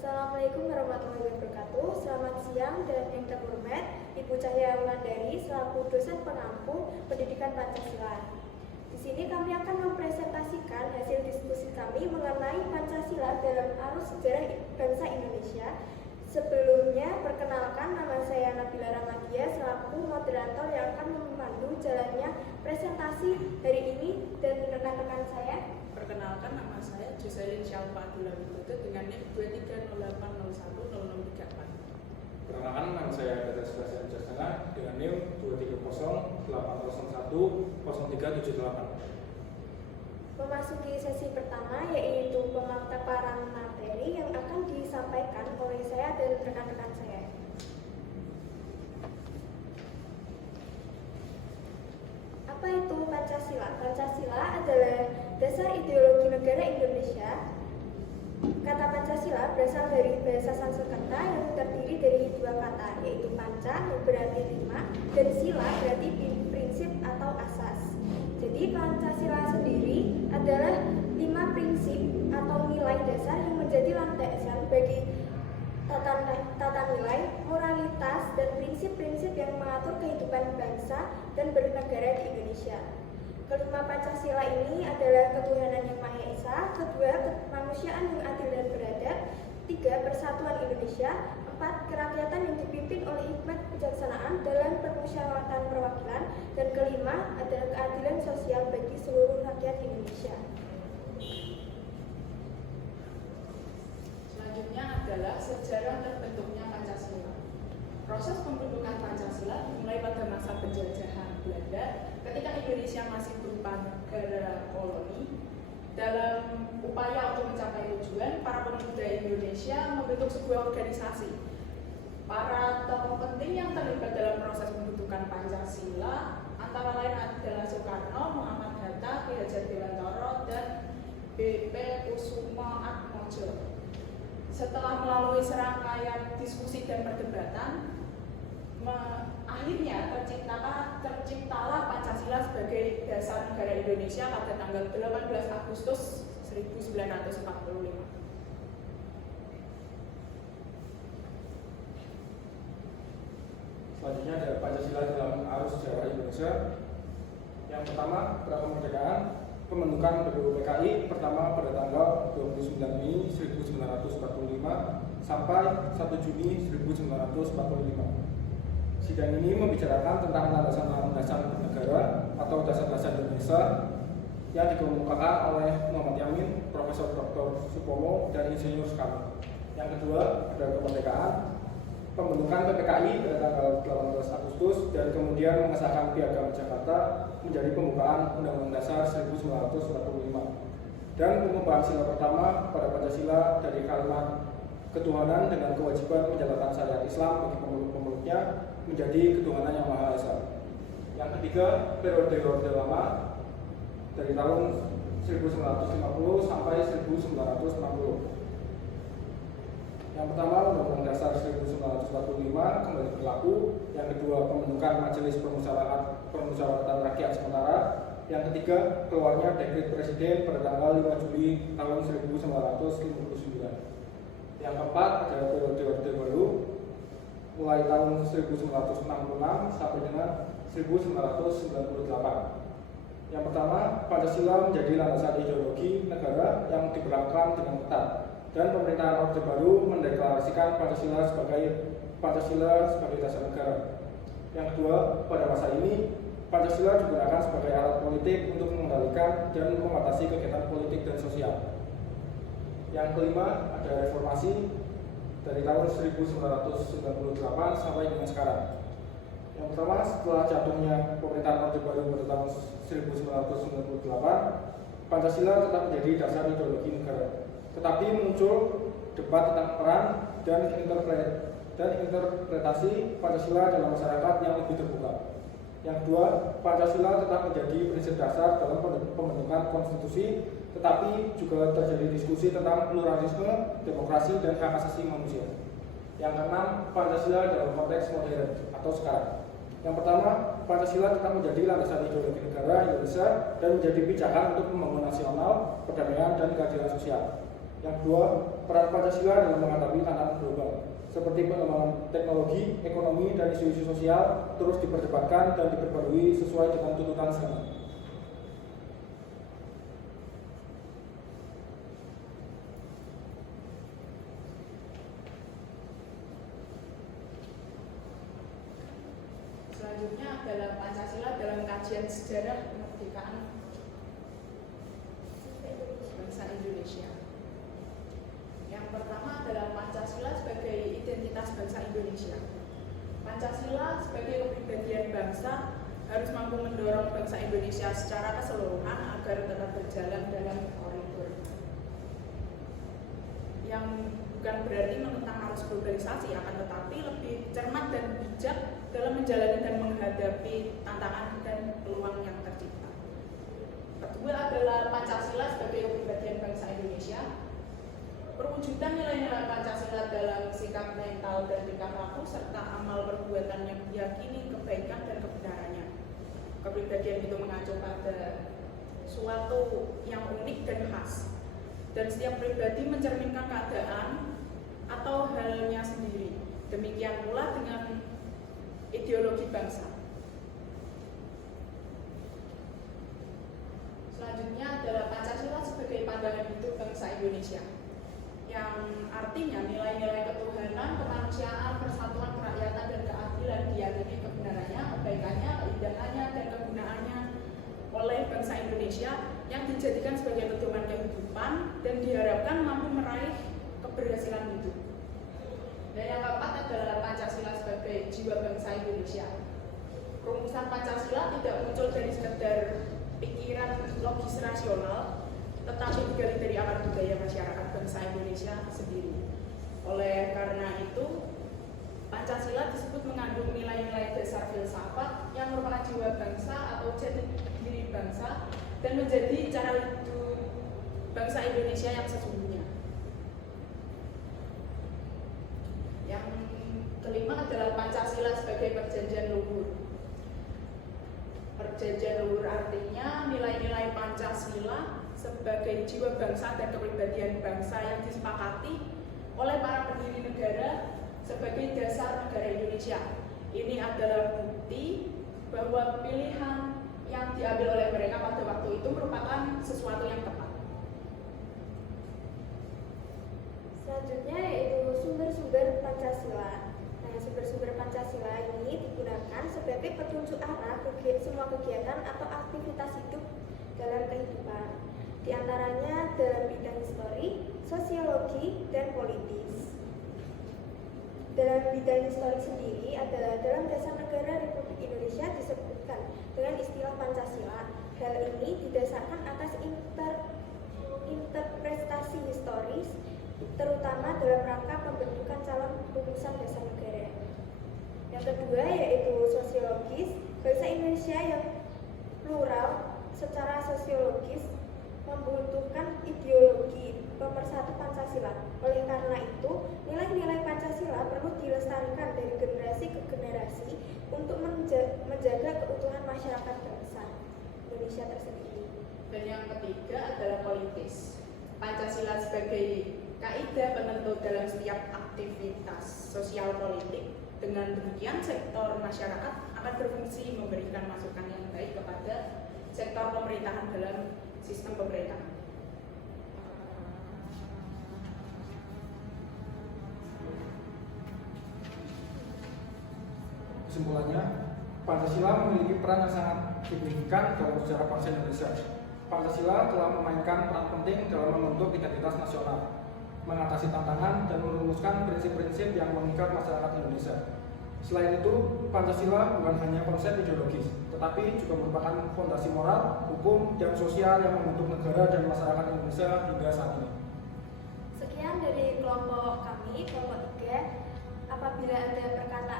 Assalamualaikum warahmatullahi wabarakatuh. Selamat siang dan yang terhormat Ibu Cahya Wulandari selaku dosen pengampu pendidikan Pancasila. Di sini kami akan mempresentasikan hasil diskusi kami mengenai Pancasila dalam arus sejarah bangsa Indonesia. Sebelumnya, perkenalkan, nama saya Nabila Ramadia selaku moderator yang akan memandu jalannya presentasi hari ini, dan rekan-rekan saya. Perkenalkan, nama saya Joselin Syalfa Abdullah Widodo dengan NIM 230810634. Perkenalkan, nama saya Dr. Sebastian Jasana dengan NIM 23080800378. Memasuki sesi pertama, yaitu pemaparan materi yang akan disampaikan oleh saya dan rekan-rekan saya. Apa itu Pancasila? Pancasila adalah dasar ideologi negara Indonesia. Kata Pancasila berasal dari bahasa Sanskerta yang terdiri dari dua kata, yaitu panca yang berarti lima dan sila berarti prinsip atau asas. Jadi Pancasila sendiri adalah 5 prinsip atau nilai dasar yang menjadi landasan bagi tata nilai, moralitas, dan prinsip-prinsip yang mengatur kehidupan bangsa dan bernegara di Indonesia. Kelima Pancasila ini adalah ketuhanan yang Maha Esa, kedua kemanusiaan yang adil dan beradab, tiga persatuan Indonesia, empat kerakyatan yang dipimpin oleh hikmat kebijaksanaan dalam permusyawaratan perwakilan, dan kelima adalah keadilan sosial bagi seluruh rakyat Indonesia. Selanjutnya adalah sejarah terbentuknya Pancasila. Proses pembentukan Pancasila dimulai pada masa penjajahan Belanda ketika Indonesia masih berupa negara koloni. Dalam upaya untuk mencapai tujuan, para pemuda Indonesia membentuk sebuah organisasi. Para tokoh penting yang terlibat dalam proses pembentukan Pancasila antara lain adalah Soekarno, Muhammad Hatta, Ki Hajar Dewantara, dan B.P. Kusumaatmadjo. Setelah melalui serangkaian diskusi dan perdebatan, akhirnya terciptalah Pancasila sebagai dasar negara Indonesia pada tanggal 18 Agustus 1945. Selanjutnya ada Pancasila dalam arus sejarah Indonesia. Yang pertama, prakemerdekaan. Pembentukan BPUPKI pertama pada tanggal 29 Mei 1945 sampai 1 Juni 1945. Sidang ini membicarakan tentang landasan-landasan bernegara atau dasar-dasar Indonesia yang dikemukakan oleh Muhammad Yamin, Profesor Dr. Supomo, dan Insinyur Soekarno. Yang kedua ada kemerdekaan. Pembentukan PPKI pada tanggal 18 Agustus dan kemudian mengesahkan Piagam Jakarta menjadi pembukaan Undang-Undang Dasar 1945. Dan pengubahan sila pertama pada Pancasila dari kalimat ketuhanan dengan kewajiban menjalankan syariat Islam bagi pemeluk-pemeluknya menjadi ketuhanan yang Maha Esa. Yang ketiga, periode lama dari tahun 1950 sampai 1960. Yang pertama, Undang-Undang Dasar 1945 kembali berlaku. Yang kedua, pembentukan Majelis Permusyawaratan Rakyat sementara. Yang ketiga, keluarnya dekret Presiden pada tanggal 5 Juli tahun 1959. Yang keempat, ada periode baru mulai tahun 1966 sampai dengan 1998. Yang pertama, Pancasila menjadi landasan ideologi negara yang diberlakukan dengan ketat. Dan pemerintahan Orde Baru mendeklarasikan Pancasila sebagai dasar negara. Yang kedua, pada masa ini Pancasila digunakan sebagai alat politik untuk mengendalikan dan mengatasi kegiatan politik dan sosial. Yang kelima, ada reformasi dari tahun 1998 sampai dengan sekarang. Yang pertama, setelah jatuhnya pemerintahan Orde Baru pada tahun 1998, Pancasila tetap menjadi dasar ideologi negara. Tetapi muncul debat tentang peran dan interpretasi Pancasila dalam masyarakat yang lebih terbuka. Yang kedua, Pancasila tetap menjadi prinsip dasar dalam pembentukan konstitusi, tetapi juga terjadi diskusi tentang pluralisme, demokrasi, dan hak asasi manusia. Yang keenam, Pancasila dalam konteks modern atau sekarang. Yang pertama, Pancasila tetap menjadi landasan ideologi negara Indonesia dan menjadi pijakan untuk pembangunan nasional, perdamaian, dan keadilan sosial. Yang kedua, peran Pancasila dalam menghadapi tantangan global seperti pengembangan teknologi, ekonomi, dan isu-isu sosial terus diperdebatkan dan diperbarui sesuai dengan tuntutan zaman. Selanjutnya adalah Pancasila dalam kajian sejarah kemerdekaan bangsa Indonesia. Yang pertama adalah Pancasila sebagai identitas bangsa Indonesia. Pancasila sebagai kepribadian bangsa harus mampu mendorong bangsa Indonesia secara keseluruhan agar tetap berjalan dalam koridor. Yang bukan berarti menentang arus globalisasi, akan tetapi lebih cermat dan bijak dalam menjalani dan menghadapi tantangan dan peluang yang tercipta. Kedua adalah Pancasila sebagai kepribadian bangsa Indonesia. Perwujudan nilai-nilai Pancasila dalam sikap mental dan tingkah laku serta amal perbuatan yang diyakini kebaikan dan kebenarannya. Kepribadian itu mengacu pada suatu yang unik dan khas, dan setiap pribadi mencerminkan keadaan atau halnya sendiri. Demikian pula dengan ideologi bangsa. Selanjutnya adalah Pancasila sebagai pandangan hidup bangsa Indonesia, yang artinya nilai-nilai ketuhanan, kemanusiaan, persatuan, kerakyatan, dan keadilan diyakini kebenarannya, kebaikannya, keindahannya, dan kegunaannya oleh bangsa Indonesia yang dijadikan sebagai pedoman kehidupan dan diharapkan mampu meraih keberhasilan hidup. Dan yang keempat adalah Pancasila sebagai jiwa bangsa Indonesia. Rumusan Pancasila tidak muncul dari sekedar pikiran logis rasional, tetapi digali dari akar budaya masyarakat bangsa Indonesia sendiri. Oleh karena itu, Pancasila disebut mengandung nilai-nilai dasar filsafat yang merupakan jiwa bangsa atau jati diri bangsa dan menjadi cara hidup bangsa Indonesia yang sesungguhnya. Yang kelima adalah Pancasila sebagai perjanjian luhur. Perjanjian luhur artinya nilai-nilai Pancasila sebagai jiwa bangsa dan kepribadian bangsa yang disepakati oleh para pendiri negara sebagai dasar negara Indonesia. Ini adalah bukti bahwa pilihan yang diambil oleh mereka pada waktu itu merupakan sesuatu yang tepat. Selanjutnya yaitu sumber-sumber Pancasila. Nah, sumber-sumber Pancasila ini digunakan sebagai petunjuk arah semua kegiatan atau aktivitas hidup dalam kehidupan. Di antaranya dalam bidang histori, sosiologi, dan politis. Dalam bidang histori sendiri adalah dalam Dasar Negara Republik Indonesia disebutkan dengan istilah Pancasila. Hal ini didasarkan atas interpretasi historis, terutama dalam rangka pembentukan calon rumusan dasar negara. Yang kedua yaitu sosiologis. Bangsa Indonesia yang plural secara sosiologis membutuhkan ideologi pemersatu Pancasila. Oleh karena itu, nilai-nilai Pancasila perlu dilestarikan dari generasi ke generasi untuk menjaga keutuhan masyarakat bangsa Indonesia tersendiri. Dan yang ketiga adalah politis. Pancasila sebagai kaidah penentu dalam setiap aktivitas sosial politik. Dengan demikian, sektor masyarakat akan berfungsi memberikan masukan yang baik kepada sektor pemerintahan dalam sistem pemerintahan. Kesimpulannya, Pancasila memiliki peran yang sangat signifikan dalam sejarah bangsa Indonesia. Pancasila telah memainkan peran penting dalam membentuk identitas nasional, mengatasi tantangan, dan merumuskan prinsip-prinsip yang mengikat masyarakat Indonesia. Selain itu, Pancasila bukan hanya konsep ideologis, tetapi juga merupakan fondasi moral, hukum, dan sosial yang membentuk negara dan masyarakat Indonesia hingga saat ini. Sekian dari kelompok kami, kelompok 3. Apabila ada perkataan